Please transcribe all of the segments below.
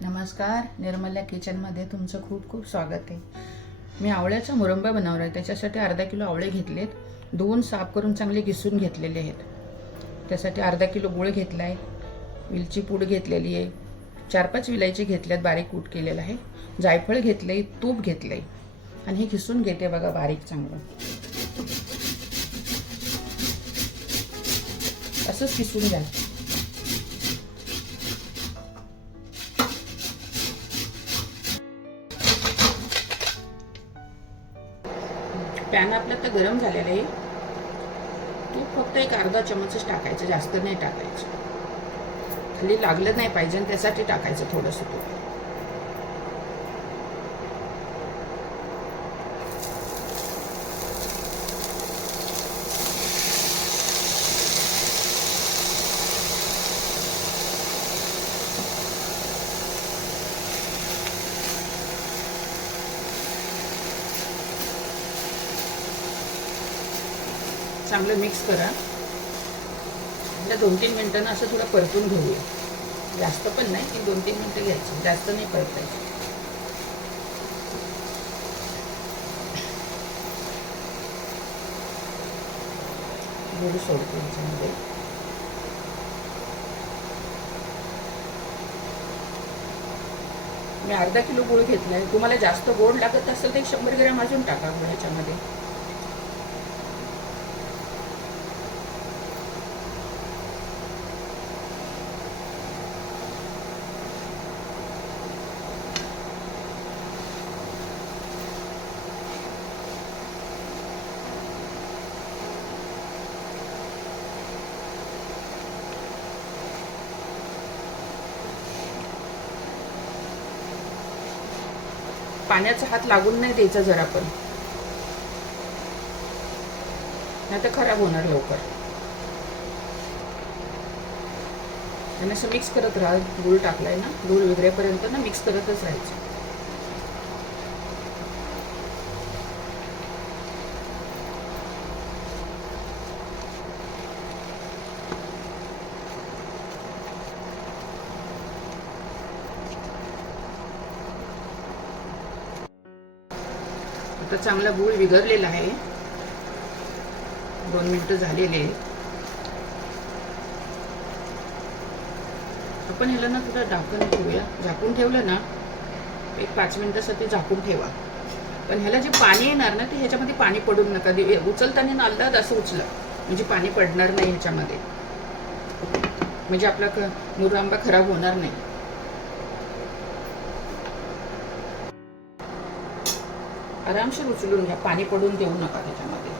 नमस्कार, निर्मल्या किचनमध्ये तुमचं खूप खूप स्वागत आहे। मी आवळ्याचा मुरंबा बनवणार आहे। त्याच्यासाठी अर्धा किलो आवळे घेतलेत, धुवून साफ करून चांगले किसून घेतलेले आहेत। त्यासाठी अर्धा किलो गूळ घेतला आहे, वेलची पूड घेतलेली आहे, 4-5 विलायची घेतल्यात, बारीक कूट केलेला आहे, जायफळ घेतले, तूप घेतले आणि हे किसून घेते बघा बारीक चांगलं। असंच किसून घ्या। पॅन आपला तर गरम झालेला आहे। तूप फक्त एक अर्धा चमचच टाकायचं, जास्त नाही टाकायचं, खाली लागलं नाही पाहिजे त्यासाठी टाकायचं थोडंसं तूप। चांगलं मिक्स करा। 2-3 मिनिटांना असं थोडं परतून घेऊया, जास्त पण नाही, 2-3 मिनिटं घ्यायचं, जास्त नाही परतायचं। गूळ सोडतो याच्यामध्ये। मी अर्धा किलो गूळ घेतलाय, तुम्हाला जास्त गोड लागत असेल तर 100 ग्रॅम अजून टाका गुळाच्यामध्ये। पाण्याचा हात लागून नाही द्यायचा जरा पण, नाही तर खराब होणार लवकर। आणि असं मिक्स करत राहा, गूळ टाकलाय ना, गूळ विघरेपर्यंत ना मिक्स करतच राहायचं। आता चांगला गूळ विघरलेला आहे, 2 मिनिटं झालेले। आपण ह्याला ना थोडं झाकून ठेवूया, झाकून ठेवलं ना एक 5 मिनिटासाठी झाकून ठेवा। पण ह्याला जे पाणी येणार ना ते ह्याच्यामध्ये पाणी पडून नका दे, उचलताना ना अलगद असं उचला, म्हणजे पाणी पडणार नाही ह्याच्यामध्ये, म्हणजे आपला मुरंबा खराब होणार नाही। आरामशीर उचलून घ्या, पाणी पडून देऊ नका त्याच्यामध्ये।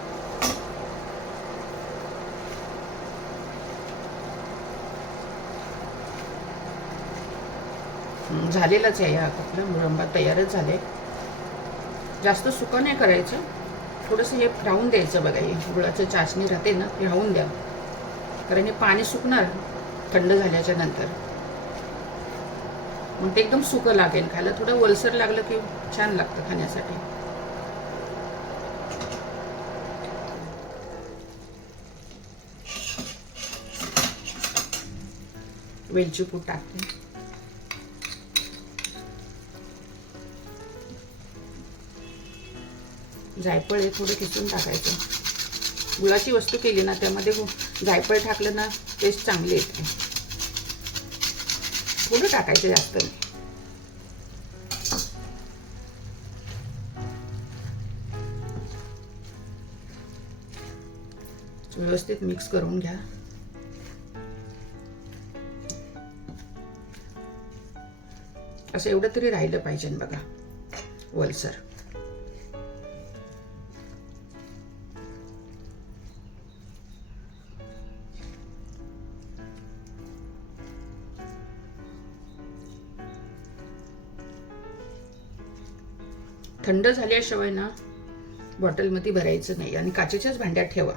झालेलाच आहे, आपला मुरंबा तयारच झाले। जास्त सुकं नाही करायचं, थोडंसं हे राहून द्यायचं बघा। हे गुळाचं चाशणी राहते ना, ते राहून द्या, कारण हे पाणी सुकणार थंड झाल्याच्या नंतर, मग ते एकदम सुकं लागेल खायला। थोडं ओलसर लागलं की छान लागतं खाण्यासाठी। वेलची पूड टाकते, जायफळ हे थोडं किसून टाकायचं। गुळाची वस्तू केली ना त्यामध्ये जायफळ टाकलं ना टेस्ट चांगली येते। थोडं टाकायचं, जास्त नाही। व्यवस्थित मिक्स करून घ्या। असं एवढं तरी राहिलं पाहिजे बघा, वलसर। थंड झाल्याशिवाय ना बॉटलमध्ये भरायचं नाही आणि काचेच्याच भांड्यात ठेवा।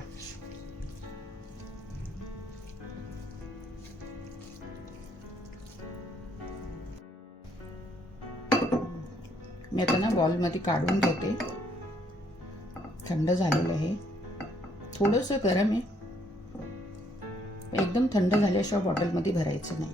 मी आता ना बॉलमध्ये काढून घेते, थंड झालेलं आहे, थोडंसं गरम आहे, एकदम थंड झाल्याशिवाय बॉटलमध्ये भरायचं नाही।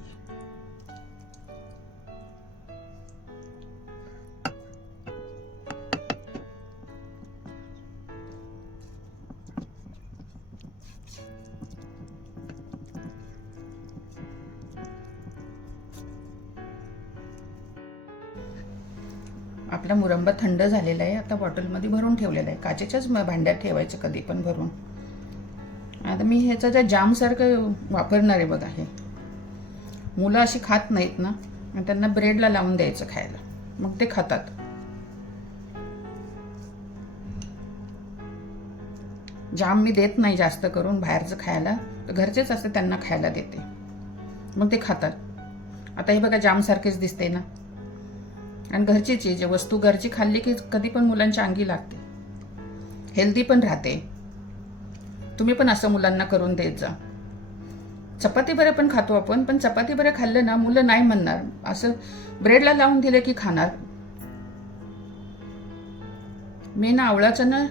आपला मुरंबा थंड झालेला आहे. आता बॉटलमध्ये भरून ठेवलेला आहे. काचेच्याच भांड्यात ठेवायचं कधी पण भरून. आता मी ह्याचं ज्या जामसारखं वापरणार आहे बघा. हे मुलं अशी खात नाहीत ना, मग त्यांना ब्रेडला लावून द्यायचं खायला, मग ते खातात. जाम मी देत नाही जास्त करून बाहेरचं खायला, तर घरचेच असते त्यांना खायला देते, मग ते खातात. आता हे बघा जामसारखेच दिसते ना, आणि घरची चीज वस्तू घरची खाल्ली की कधी पण मुलांच्या अंगी लागते, हेल्दी पण राहते. तुम्ही पण असं मुलांना करून देत जा. चपाती बरं पण खातो आपण, पण चपाती बरं खाल्लं ना मुलं नाही म्हणणार, असं ब्रेडला लावून दिलं की खाणार. मी ना आवळाचं ना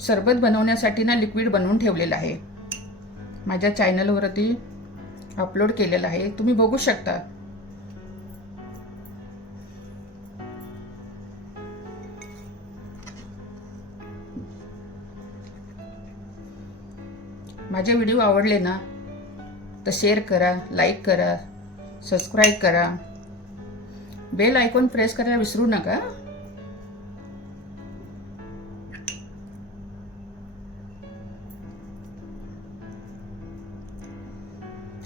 सरबत बनवण्यासाठी ना लिक्विड बनवून ठेवलेलं आहे. माझ्या चॅनलवरती अपलोड केलेलं आहे, तुम्ही बघू शकता. माझे व्हिडिओ आवडले ना तर शेअर करा, लाईक करा, सबस्क्राईब करा, बेल आयकॉन प्रेस करायला विसरू नका.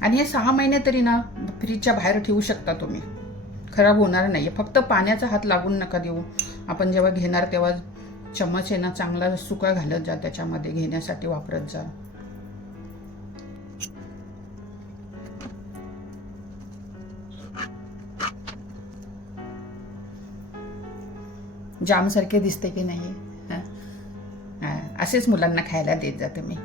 आणि हे 6 महिने तरी ना फ्रीजच्या बाहेर ठेवू शकता तुम्ही, खराब होणार नाही. फक्त पाण्याचा हात लागून नका देऊ. आपण जेव्हा घेणार तेव्हा चम्मच आहे ना चांगला सुका घालत जा, त्याच्यामध्ये घेण्यासाठी वापरत जा. जामसारखे दिसते की नाही? असेच मुलांना खायला देत जा तुम्ही.